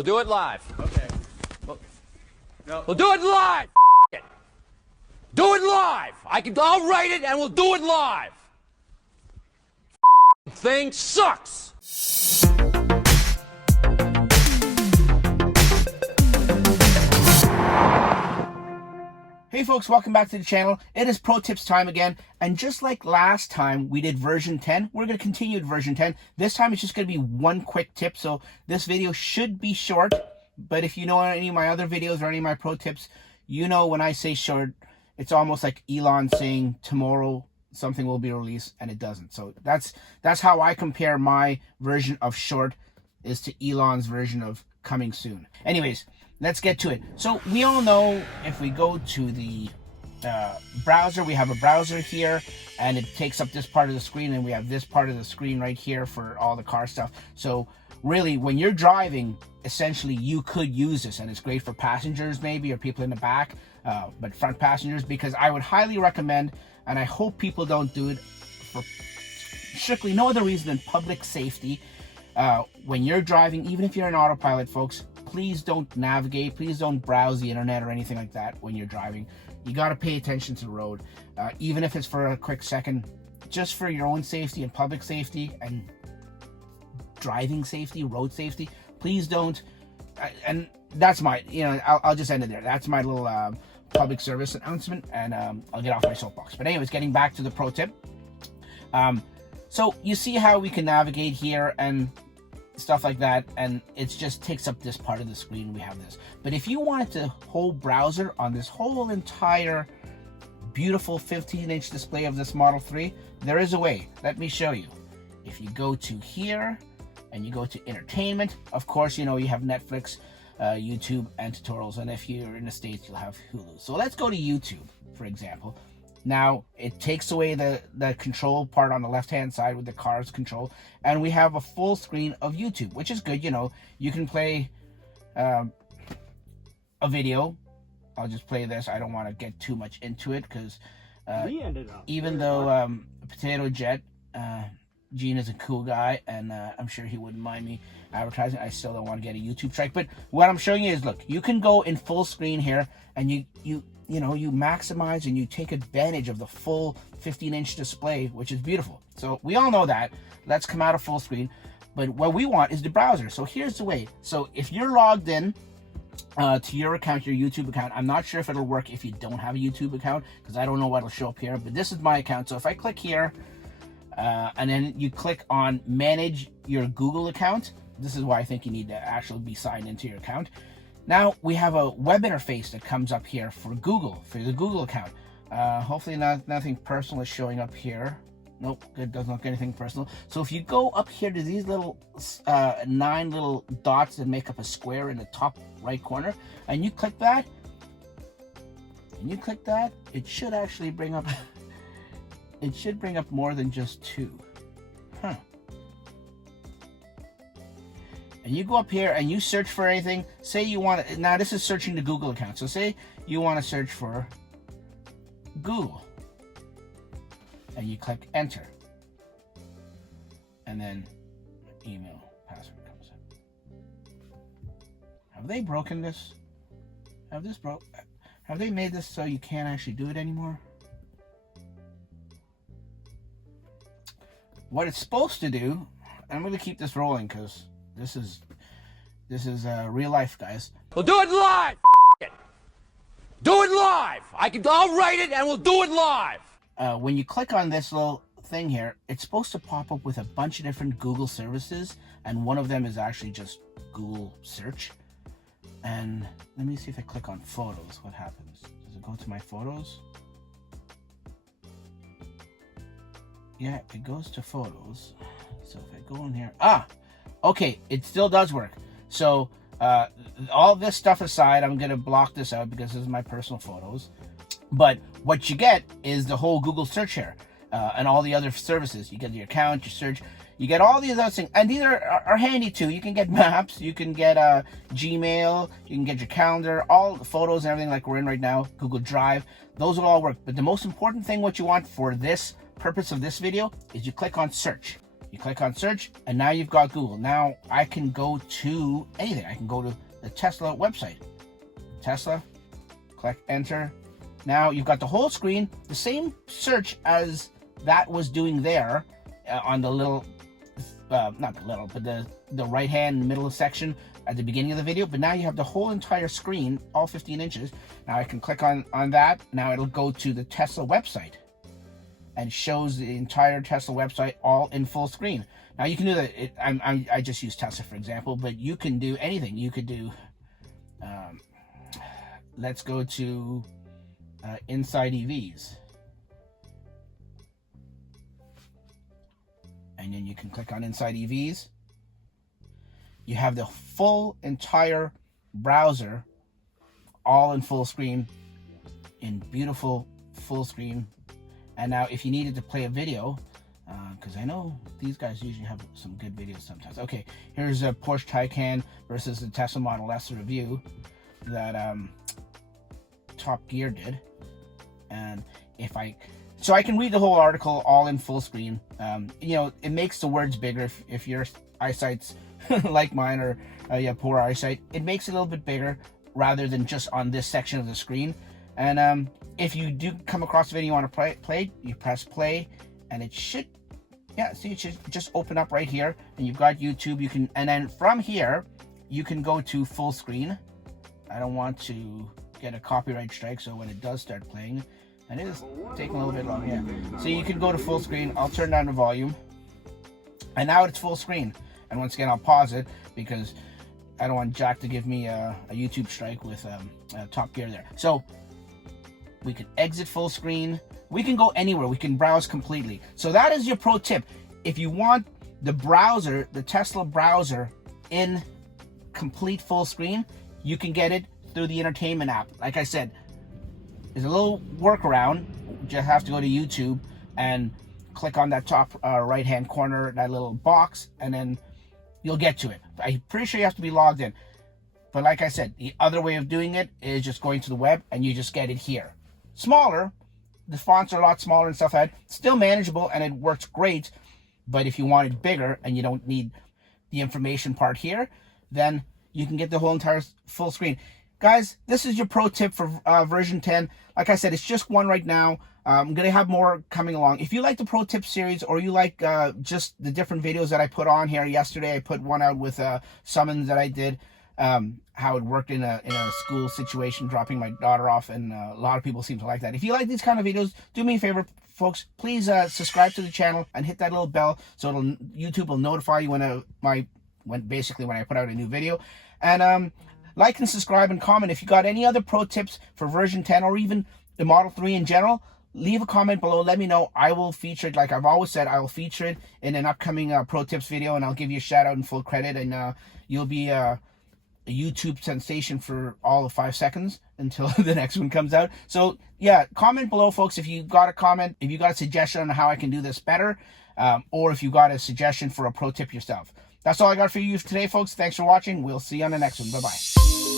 We'll do it live. Okay. No. We'll do it live. It. Do it live. I'll write it and we'll do it live. Thing sucks. Hey folks, welcome back to the channel. It is pro tips time again, and just like last time we did version 10, we're going to continue with version 10. This time it's just going to be one quick tip, so this video should be short, but if you know any of my other videos or any of my pro tips, you know when I say short, it's almost like Elon saying tomorrow something will be released and it doesn't. So that's how I compare my version of short is to Elon's version of coming soon. Anyways, let's get to it. So we all know if we go to the browser, we have a browser here and it takes up this part of the screen, and we have this part of the screen right here for all the car stuff. So really when you're driving, essentially you could use this, and it's great for passengers maybe, or people in the back, but front passengers, because I would highly recommend, and I hope people don't do it for strictly no other reason than public safety. When you're driving, even if you're an autopilot, folks, please don't navigate, please don't browse the internet or anything like that when you're driving. You got to pay attention to the road, even if it's for a quick second, just for your own safety and public safety and driving safety, road safety. Please don't. And that's my, I'll just end it there. That's my little public service announcement, and I'll get off my soapbox. But anyways, getting back to the pro tip. So you see how we can navigate here and stuff like that, and it just takes up this part of the screen. We have this, but if you wanted to whole browser on this whole entire beautiful 15-inch display of this Model 3, there is a way. Let me show you. If you go to here and you go to entertainment, of course, you have Netflix, YouTube, and tutorials, and if you're in the States, you'll have Hulu. So let's go to YouTube, for example. Now it takes away the control part on the left hand side with the car's control, and we have a full screen of YouTube, which is good. You can play a video. I'll just play this. I don't want to get too much into it because even though Potato Jet, Gene is a cool guy, and I'm sure he wouldn't mind me advertising, I still don't want to get a YouTube strike. But what I'm showing you is, look, you can go in full screen here, and you maximize and you take advantage of the full 15-inch display, which is beautiful. So we all know that. Let's come out of full screen. But what we want is the browser. So here's the way. So if you're logged in to your account, your YouTube account, I'm not sure if it'll work if you don't have a YouTube account, because I don't know what'll show up here, but this is my account. So if I click here and then you click on manage your Google account, this is why I think you need to actually be signed into your account. Now we have a web interface that comes up here for Google, for the Google account. Hopefully nothing personal is showing up here. Nope, it doesn't look anything personal. So if you go up here to these little 9 little dots that make up a square in the top right corner, and you click that, it should actually bring up it should bring up more than just 2. Huh. And you go up here and you search for anything. Say you want to, now this is searching the Google account. So say you want to search for Google, and you click enter, and then email password comes up. Have they broken this? Have they made this so you can't actually do it anymore? What it's supposed to do, I'm going to keep this rolling because this is real life, guys. We'll do it live. It. Do it live. I'll write it and we'll do it live. When you click on this little thing here, it's supposed to pop up with a bunch of different Google services, and one of them is actually just Google search. And let me see if I click on photos, what happens? Does it go to my photos? Yeah, it goes to photos. So if I go in here, okay, it still does work. So all this stuff aside, I'm gonna block this out because this is my personal photos. But what you get is the whole Google search here, and all the other services. You get your account, your search, you get all these other things, and these are handy too. You can get maps, you can get Gmail, you can get your calendar, all the photos and everything like we're in right now, Google Drive. Those will all work. But the most important thing, what you want for this purpose of this video, is you click on search. You click on search, and now you've got Google. Now I can go to anything. I can go to the Tesla website. Tesla, click enter. Now you've got the whole screen, the same search as that was doing there on the little, not the little, but the right hand middle section at the beginning of the video. But now you have the whole entire screen, all 15 inches. Now I can click on that. Now it'll go to the Tesla website and shows the entire Tesla website all in full screen. Now you can do that. I just use Tesla for example, but you can do anything. You could do, let's go to Inside EVs. And then you can click on Inside EVs. You have the full entire browser all in full screen, in beautiful full screen. And now if you needed to play a video, because I know these guys usually have some good videos sometimes. Okay, here's a Porsche Taycan versus the Tesla Model S review that Top Gear did. And so I can read the whole article all in full screen. You know, it makes the words bigger if your eyesight's like mine, or you have poor eyesight. It makes it a little bit bigger rather than just on this section of the screen. And if you do come across a video you want to play, you press play, and it should, yeah, see, it should just open up right here. And you've got YouTube. You can, and then from here, you can go to full screen. I don't want to get a copyright strike, so when it does start playing, and it is taking a little bit long, yeah. So you can go to full screen. I'll turn down the volume, and now it's full screen. And once again, I'll pause it because I don't want Jack to give me a YouTube strike with Top Gear there. So we can exit full screen. We can go anywhere. We can browse completely. So that is your pro tip. If you want the browser, the Tesla browser in complete full screen, you can get it through the entertainment app. Like I said, there's a little workaround. You just have to go to YouTube and click on that top right hand corner, that little box, and then you'll get to it. I'm pretty sure you have to be logged in. But like I said, the other way of doing it is just going to the web and you just get it here. Smaller, the fonts are a lot smaller and stuff like that. Still manageable and it works great. But if you want it bigger and you don't need the information part here, then you can get the whole entire full screen. Guys, this is your pro tip for version 10. Like I said, it's just one right now. I'm going to have more coming along. If you like the pro tip series, or you like just the different videos that I put on here. Yesterday, I put one out with summons that I did, how it worked in a school situation, dropping my daughter off, and a lot of people seem to like that. If you like these kind of videos, do me a favor, folks. Please subscribe to the channel and hit that little bell so YouTube will notify you when I put out a new video. And like and subscribe and comment. If you got any other pro tips for version 10 or even the Model 3 in general, leave a comment below. Let me know. I will feature it. Like I've always said, I will feature it in an upcoming pro tips video, and I'll give you a shout out and full credit, and you'll be a YouTube sensation for all of 5 seconds until the next one comes out. So yeah, comment below, folks, if you got a comment, if you got a suggestion on how I can do this better, or if you got a suggestion for a pro tip yourself. That's all I got for you today, folks. Thanks for watching. We'll see you on the next one. Bye-bye.